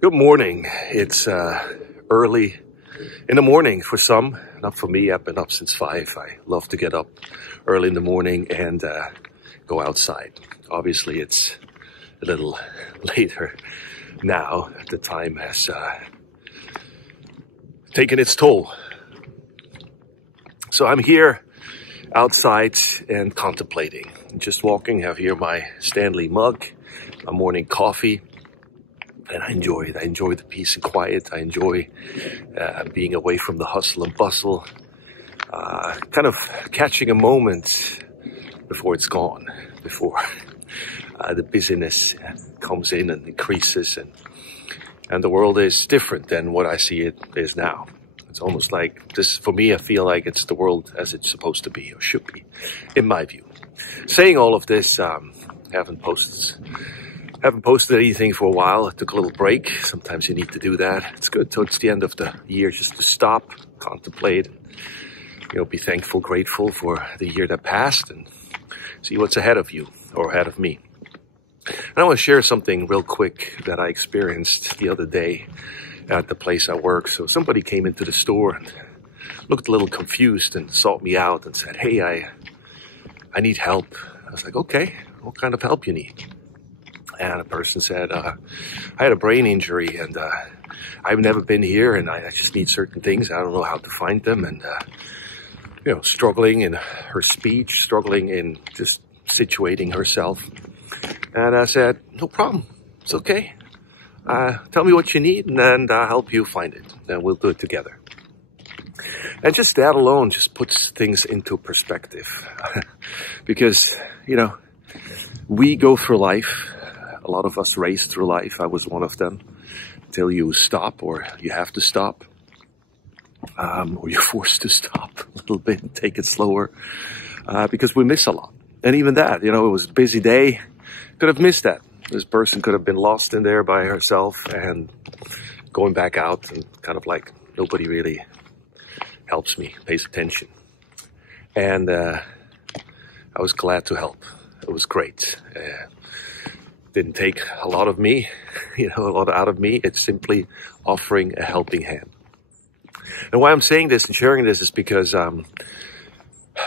Good morning. It's early in the morning for some, not for me. I've been up since 5. I love to get up early in the morning and go outside. Obviously, it's a little later now. The time has taken its toll. So I'm here outside and contemplating. Just walking. I have here my Stanley mug, my morning coffee. And I enjoy it. I enjoy the peace and quiet. I enjoy being away from the hustle and bustle. Kind of catching a moment before it's gone, before the busyness comes in and increases, and the world is different than what I see it is now. It's almost like this, for me, I feel like it's the world as it's supposed to be, or should be, in my view. Saying all of this, haven't posted anything for a while. I took a little break. Sometimes you need to do that. It's good towards the end of the year just to stop, contemplate, be thankful, grateful for the year that passed and see what's ahead of you or ahead of me. And I want to share something real quick that I experienced the other day at the place I work. So somebody came into the store and looked a little confused and sought me out and said, "Hey, I need help." I was like, "Okay, what kind of help you need?" And a person said, "I had a brain injury and I've never been here and I just need certain things. I don't know how to find them." And, struggling in her speech, struggling in just situating herself. And I said, "No problem. It's okay. Tell me what you need and I'll help you find it. And we'll do it together." And just that alone just puts things into perspective. Because, we go through life. A lot of us race through life. I was one of them. Until you stop, or you have to stop. Or you're forced to stop a little bit and take it slower. Because we miss a lot. And even that, it was a busy day. Could have missed that. This person could have been lost in there by herself and going back out and kind of like nobody really helps me, pays attention. And I was glad to help. It was great. Didn't take a lot of me, a lot out of me. It's simply offering a helping hand. And why I'm saying this and sharing this is because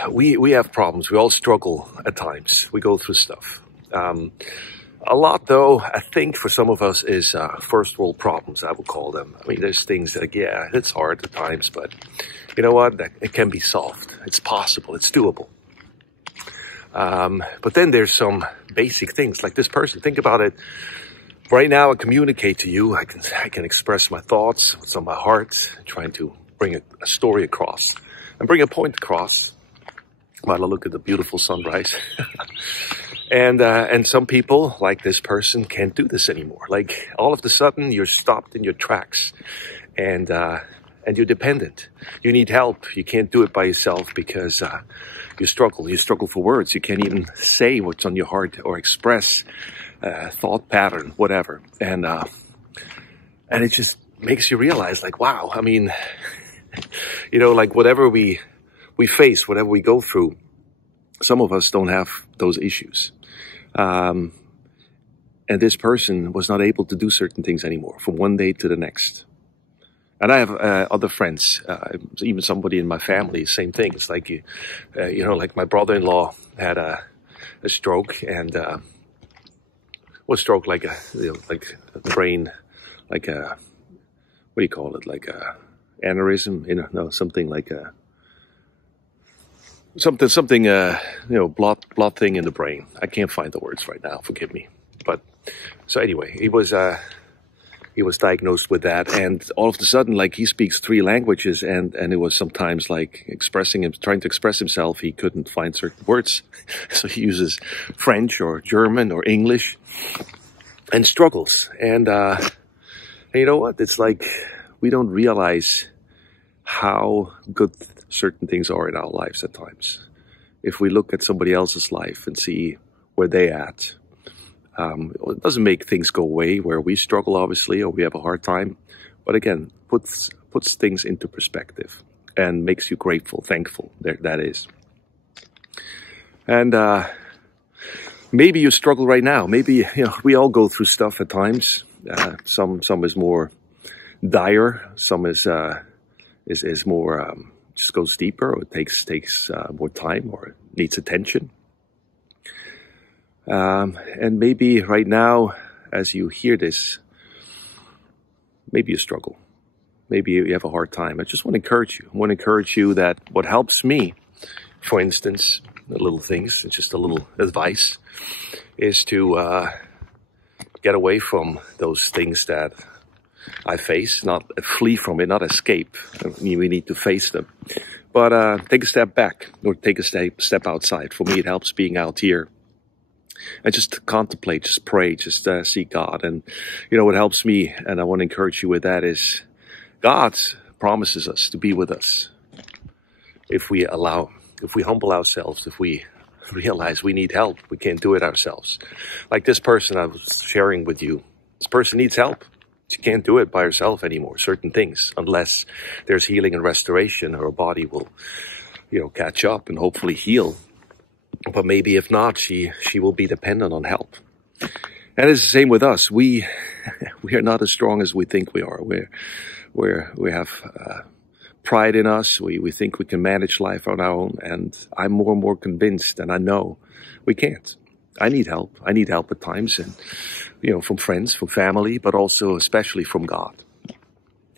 we have problems. We all struggle at times. We go through stuff. A lot, though, I think for some of us is first world problems, I would call them. I mean, there's things that, yeah, it's hard at times, but you know what? It can be solved. It's possible. It's doable. But then there's some basic things like this person. Think about it. Right now, I communicate to you. I can express my thoughts, what's on my heart, trying to bring a story across and bring a point across while I look at the beautiful sunrise. And some people, like this person, can't do this anymore. Like all of a sudden, you're stopped in your tracks, and you're dependent. You need help. You can't do it by yourself because you struggle. You struggle for words. You can't even say what's on your heart or express thought pattern, whatever. And it just makes you realize, like, wow. I mean, like whatever we face, whatever we go through, some of us don't have those issues. And this person was not able to do certain things anymore from one day to the next. And I have other friends, even somebody in my family, same thing. It's like, like my brother-in-law had a stroke, and was stroke like like a brain, like a, what do you call it? Like a aneurysm, no, something like a, something, blood thing in the brain. I can't find the words right now. Forgive me. But so anyway, he was diagnosed with that, and all of a sudden, like, he speaks 3 languages, and it was sometimes like trying to express himself, he couldn't find certain words, so he uses French or German or English, and struggles. And you know what? It's like we don't realize how good certain things are in our lives at times. If we look at somebody else's life and see where they at. It doesn't make things go away where we struggle, obviously, or we have a hard time. But again, puts things into perspective and makes you grateful, thankful. That is. And maybe you struggle right now. Maybe, we all go through stuff at times. Some is more dire. Some is more just goes deeper, or takes more time, or needs attention. And maybe right now, as you hear this, maybe you struggle. Maybe you have a hard time. I just want to encourage you. I want to encourage you that what helps me, for instance, the little things, just a little advice, is to get away from those things that I face, not flee from it, not escape. I mean, we need to face them. But take a step back, or take a step outside. For me, it helps being out here. And just contemplate, just pray, just seek God. And, you know, what helps me, and I want to encourage you with that, is God promises us to be with us if we humble ourselves, if we realize we need help. We can't do it ourselves. Like this person I was sharing with you, this person needs help. She can't do it by herself anymore, certain things, unless there's healing and restoration. Her body will, you know, catch up and hopefully heal. But maybe if not, she will be dependent on help. And it's the same with us. We are not as strong as we think we are. We have pride in us. We think we can manage life on our own. And I'm more and more convinced, and I know we can't. I need help. I need help at times, and, you know, from friends, from family, but also especially from God.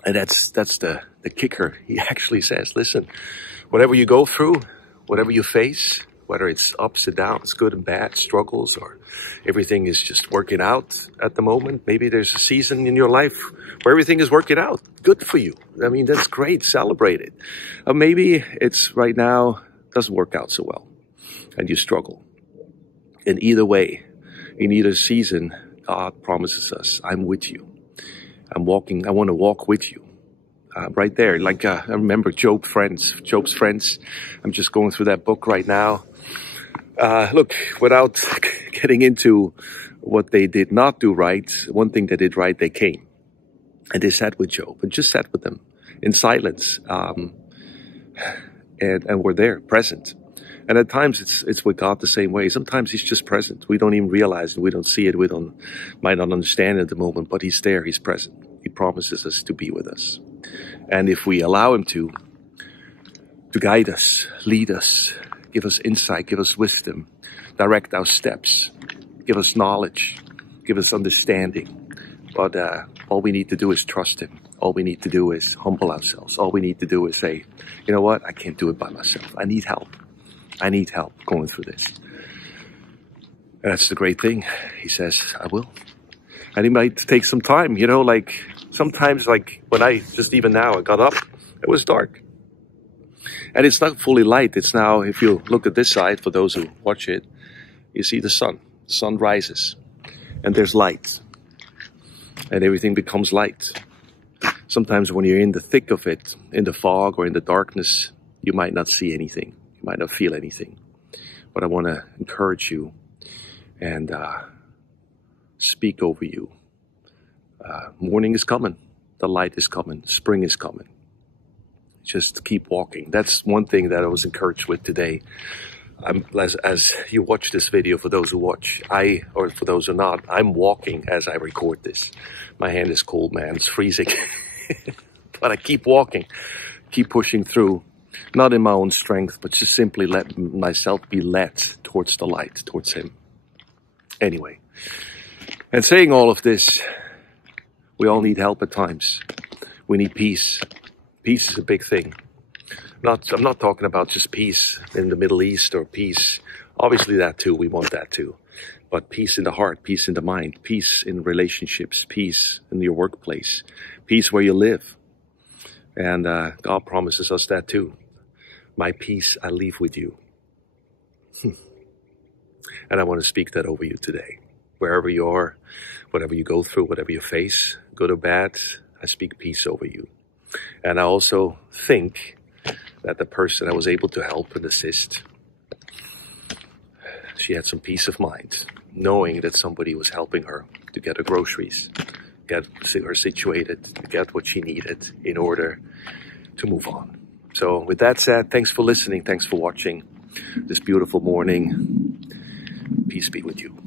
And that's the kicker. He actually says, listen, whatever you go through, whatever you face, whether it's ups and downs, good and bad, struggles, or everything is just working out at the moment. Maybe there's a season in your life where everything is working out. Good for you. I mean, that's great. Celebrate it. Or maybe it's right now doesn't work out so well and you struggle. In either way, in either season, God promises us, I'm with you. I want to walk with you. Right there, like I remember Job's friends. I'm just going through that book right now. Look, without getting into what they did not do right, one thing they did right, they came. And they sat with Job, and just sat with them in silence. And we're there, present. And at times it's with God the same way. Sometimes he's just present. We don't even realize it. We don't see it. Might not understand it at the moment, but he's there. He's present. He promises us to be with us. And if we allow him to guide us, lead us, give us insight, give us wisdom, direct our steps, give us knowledge, give us understanding. But all we need to do is trust him. All we need to do is humble ourselves. All we need to do is say, you know what? I can't do it by myself. I need help. I need help going through this. And that's the great thing. He says, I will. And it might take some time, you know, like sometimes, like when even now I got up, it was dark. And it's not fully light. It's now, if you look at this side, for those who watch it, you see the sun. The sun rises and there's light and everything becomes light. Sometimes when you're in the thick of it, in the fog or in the darkness, you might not see anything. You might not feel anything. But I want to encourage you and speak over you. Morning is coming. The light is coming. Spring is coming. Just keep walking. That's one thing that I was encouraged with today. As you watch this video, for those who watch, or for those who are not, I'm walking as I record this. My hand is cold, man. It's freezing. But I keep walking, keep pushing through, not in my own strength, but just simply let myself be led towards the light, towards him. Anyway, and saying all of this, we all need help at times. We need peace. Peace is a big thing. I'm not talking about just peace in the Middle East or peace. Obviously that too, we want that too. But peace in the heart, peace in the mind, peace in relationships, peace in your workplace, peace where you live. And God promises us that too. My peace I leave with you. And I want to speak that over you today. Wherever you are, whatever you go through, whatever you face, good or bad, I speak peace over you. And I also think that the person I was able to help and assist, she had some peace of mind, knowing that somebody was helping her to get her groceries, get her situated, get what she needed in order to move on. So with that said, thanks for listening. Thanks for watching this beautiful morning. Peace be with you.